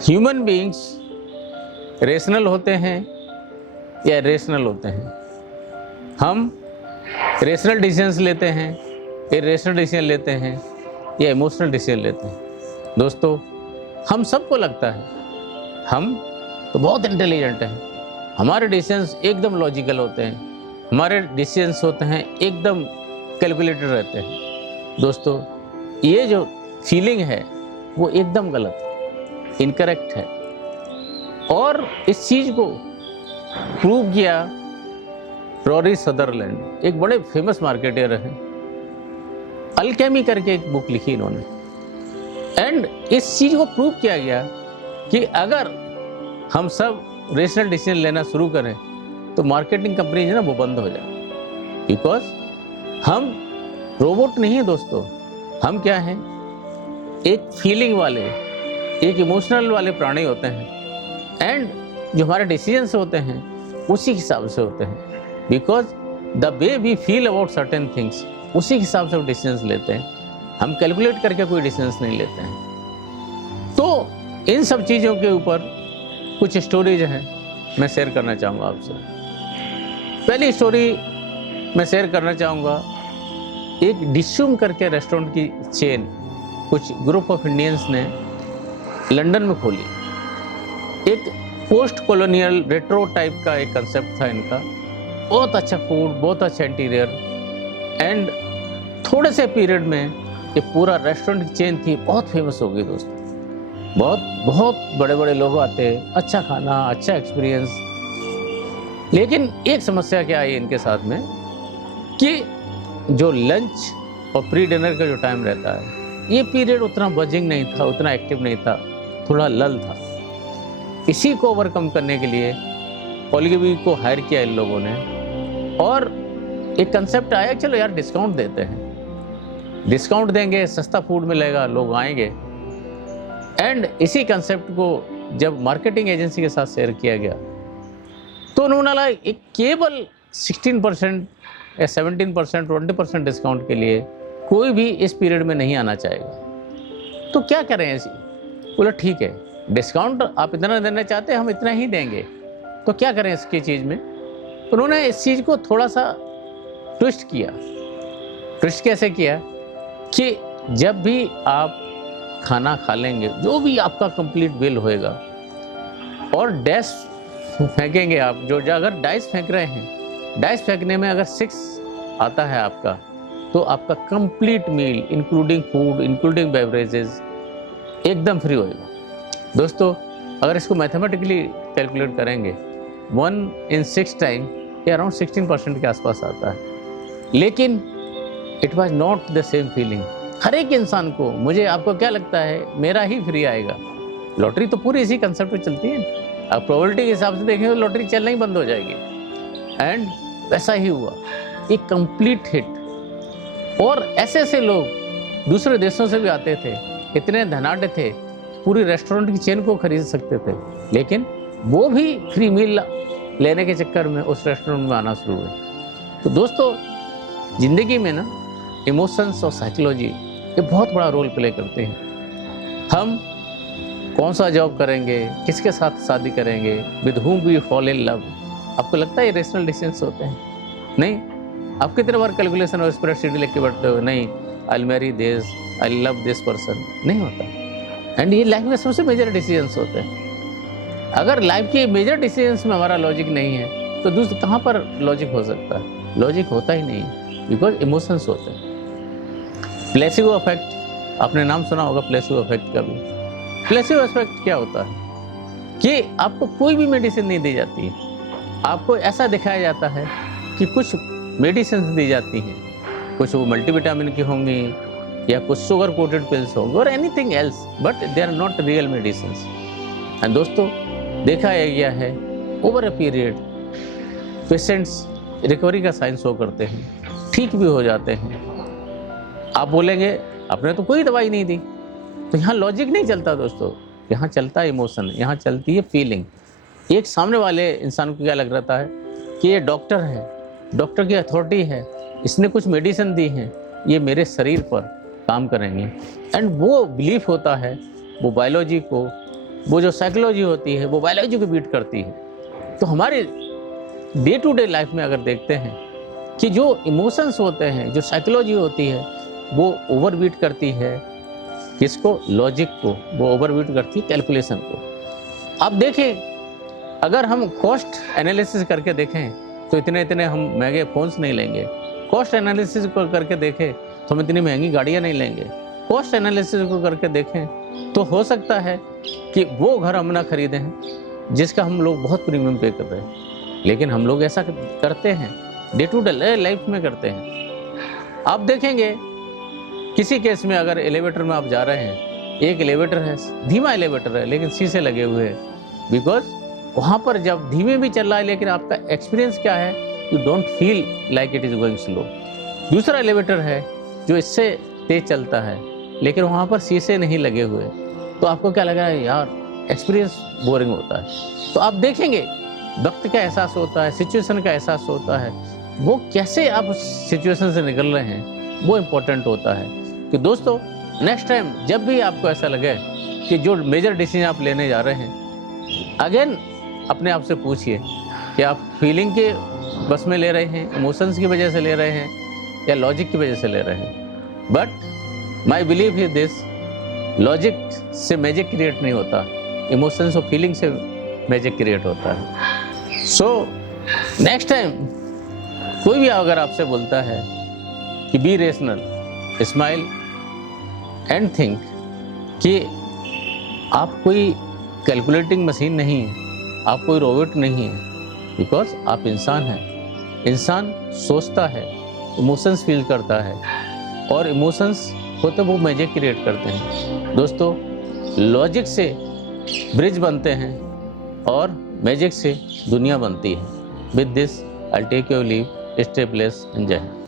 Human beings rational होते हैं या इरेशनल होते हैं। हम रेशनल डिसीजंस लेते हैं, इरेशनल डिसीजन लेते हैं या इमोशनल डिसीजन लेते हैं। दोस्तों, हम सबको लगता है हम तो बहुत इंटेलिजेंट हैं, हमारे डिसीजंस एकदम लॉजिकल होते हैं, हमारे डिसीजंस होते हैं एकदम कैलकुलेटेड रहते हैं। दोस्तों, ये जो फीलिंग है वो एकदम गलत है, इनकरेक्ट है। और इस चीज़ को प्रूव किया रॉरी सदरलैंड, एक बड़े फेमस मार्केटर हैं। अल्केमी करके एक बुक लिखी इन्होंने, एंड इस चीज़ को प्रूव किया गया कि अगर हम सब रेशनल डिसीजन लेना शुरू करें तो मार्केटिंग कंपनी है ना वो बंद हो जाए। बिकॉज हम रोबोट नहीं है दोस्तों, हम क्या हैं, एक फीलिंग वाले, एक इमोशनल वाले प्राणी होते हैं। एंड जो हमारे डिसीजंस होते हैं उसी हिसाब से होते हैं। Because the way we feel about certain things, उसी हिसाब से हम डिसीजंस लेते हैं। हम कैलकुलेट करके कोई डिसीजंस नहीं लेते हैं। तो इन सब चीज़ों के ऊपर कुछ स्टोरीज हैं मैं शेयर करना चाहूँगा आपसे। पहली स्टोरी मैं शेयर करना चाहूँगा, एक डिशूम करके रेस्टोरेंट की चेन कुछ ग्रुप ऑफ इंडियंस ने लंदन में खोली। एक पोस्ट कॉलोनियल रेट्रो टाइप का एक कंसेप्ट था इनका। बहुत अच्छा फूड, बहुत अच्छा इंटीरियर, एंड थोड़े से पीरियड में ये पूरा रेस्टोरेंट की चेन थी, बहुत फेमस हो गई दोस्तों। बहुत बड़े बड़े लोग आते, अच्छा खाना, अच्छा एक्सपीरियंस। लेकिन एक समस्या क्या आई इनके साथ में कि जो लंच और प्री डिनर का जो टाइम रहता है, ये पीरियड उतना बजिंग नहीं था, उतना एक्टिव नहीं था, थोड़ा लल था। इसी को ओवरकम करने के लिए पॉलीगिवी को हायर किया इन लोगों ने, और एक कंसेप्ट आया, चलो यार डिस्काउंट देते हैं, डिस्काउंट देंगे, सस्ता फूड मिलेगा, लोग आएंगे। एंड इसी कंसेप्ट को जब मार्केटिंग एजेंसी के साथ शेयर किया गया तो उन्होंने बोला एक केवल 16% या 17%, 20% डिस्काउंट के लिए कोई भी इस पीरियड में नहीं आना चाहेगा। तो क्या करें ऐसी? बोला ठीक है, डिस्काउंट आप इतना देना चाहते हैं, हम इतना ही देंगे, तो क्या करें इसकी चीज़ में? उन्होंने इस चीज़ को थोड़ा सा ट्विस्ट किया। ट्विस्ट कैसे किया कि जब भी आप खाना खा लेंगे, जो भी आपका कंप्लीट बिल होएगा, और डैश फेंकेंगे आप, जो अगर डाइस फेंक रहे हैं, डाइस फेंकने में अगर 6 आता है आपका, तो आपका complete meal including food, including beverages एकदम फ्री होएगा। दोस्तों, अगर इसको मैथमेटिकली कैलकुलेट करेंगे, 1 in 6 टाइम ये अराउंड 16% के आसपास आता है। लेकिन it was not the same feeling हर एक इंसान को। मुझे, आपको क्या लगता है मेरा ही फ्री आएगा? लॉटरी तो पूरी इसी कंसेप्ट पे चलती है। अब प्रोबेबिलिटी के हिसाब से देखें तो लॉटरी चलना ही बंद हो जाएगी। एंड वैसा ही हुआ, एक कंप्लीट हिट। और ऐसे ऐसे लोग दूसरे देशों से भी आते थे, इतने धनाढ़ थे, पूरी रेस्टोरेंट की चेन को खरीद सकते थे, लेकिन वो भी फ्री मील लेने के चक्कर में उस रेस्टोरेंट में आना शुरू हुए। तो दोस्तों, ज़िंदगी में ना इमोशंस और साइकोलॉजी ये बहुत बड़ा रोल प्ले करते हैं। हम कौन सा जॉब करेंगे, किसके साथ शादी करेंगे, with whom we fall in love, आपको लगता है ये रेशनल डिसीजंस होते हैं? नहीं। आप कितने बार कैलकुलेशन और स्प्रेडशीट लिख के बैठते हो, नहीं I marry this, I love this person, नहीं होता। एंड ये लाइफ में सबसे मेजर डिसीजंस होते हैं। अगर लाइफ के मेजर डिसीजंस में हमारा लॉजिक नहीं है तो दूसरा कहाँ पर लॉजिक हो सकता है? लॉजिक होता ही नहीं है, बिकॉज इमोशंस होते हैं। प्लेसिबो इफेक्ट, आपने नाम सुना होगा प्लेसिबो इफेक्ट का भी। प्लेसिबो इफेक्ट क्या होता है कि आपको कोई भी मेडिसिन नहीं दी जाती है, आपको ऐसा दिखाया जाता है कि कुछ मेडिसिन दी जाती हैं, कुछ वो मल्टीविटामिन की होंगी या कुछ शुगर कोटेड पिल्स होंगे और anything else, but they are not real medicine. And दोस्तों, देखा गया है over a period patients recovery का साइन शो करते हैं, ठीक भी हो जाते हैं। आप बोलेंगे आपने तो कोई दवाई नहीं दी, तो यहाँ लॉजिक नहीं चलता दोस्तों, यहाँ चलता है इमोशन, यहाँ चलती है फीलिंग। एक सामने वाले इंसान को क्या लग रहा है कि ये डॉक्टर है, डॉक्टर की अथॉरिटी है, इसने कुछ मेडिसिन दी है, ये मेरे शरीर पर काम करेंगे। एंड वो बिलीफ होता है, वो बायोलॉजी को वो जो साइकोलॉजी होती है वो बायोलॉजी को बीट करती है। तो हमारे डे टू डे लाइफ में अगर देखते हैं कि जो इमोशंस होते हैं, जो साइकोलॉजी होती है, वो ओवरबीट करती है किसको? लॉजिक को। वो ओवरबीट करती है कैलकुलेशन को। अब देखें, अगर हम कॉस्ट एनालिसिस करके देखें तो इतने इतने हम महंगे फ़ोन्स नहीं लेंगे। कॉस्ट एनालिसिस को करके देखें तो हम इतनी महंगी गाड़ियाँ नहीं लेंगे। कॉस्ट एनालिसिस को करके देखें तो हो सकता है कि वो घर हम ना खरीदें हैं जिसका हम लोग बहुत प्रीमियम पे कर रहे हैं। लेकिन हम लोग ऐसा करते हैं, डे टू डे लाइफ में करते हैं। आप देखेंगे किसी केस में अगर एलिवेटर में आप जा रहे हैं, एक एलिवेटर है, धीमा एलिवेटर है लेकिन शीशे लगे हुए हैं, बिकॉज वहाँ पर जब धीमे भी चल रहा है लेकिन आपका एक्सपीरियंस क्या है, you don't feel like it is going slow. दूसरा एलिवेटर है जो इससे तेज चलता है लेकिन वहाँ पर शीशे नहीं लगे हुए, तो आपको क्या लगा यार, एक्सपीरियंस बोरिंग होता है। तो आप देखेंगे वक्त का एहसास होता है, सिचुएशन का एहसास होता है, वो कैसे आप उस सिचुएशन से निकल रहे हैं वो इम्पोर्टेंट होता है। कि दोस्तों नेक्स्ट टाइम जब भी आपको ऐसा लगे कि जो मेजर डिसीजन आप लेने जा रहे हैं, अगेन अपने आप से पूछिए कि आप फीलिंग के बस में ले रहे हैं, इमोशंस की वजह से ले रहे हैं या लॉजिक की वजह से ले रहे हैं। But my believe is this, logic से मैजिक क्रिएट नहीं होता, इमोशंस और फीलिंग से मैजिक क्रिएट होता है। सो नेक्स्ट टाइम कोई भी अगर आपसे बोलता है कि be rational, smile and think, कि आप कोई कैलकुलेटिंग मशीन नहीं है, आप कोई रोबोट नहीं है, बिकॉज आप इंसान हैं। इंसान सोचता है, इमोशंस फील करता है, और इमोशंस होते वो मैजिक क्रिएट करते हैं। दोस्तों लॉजिक से ब्रिज बनते हैं और मैजिक से दुनिया बनती है। With this I take your leave, stay blessed and Jai Hind.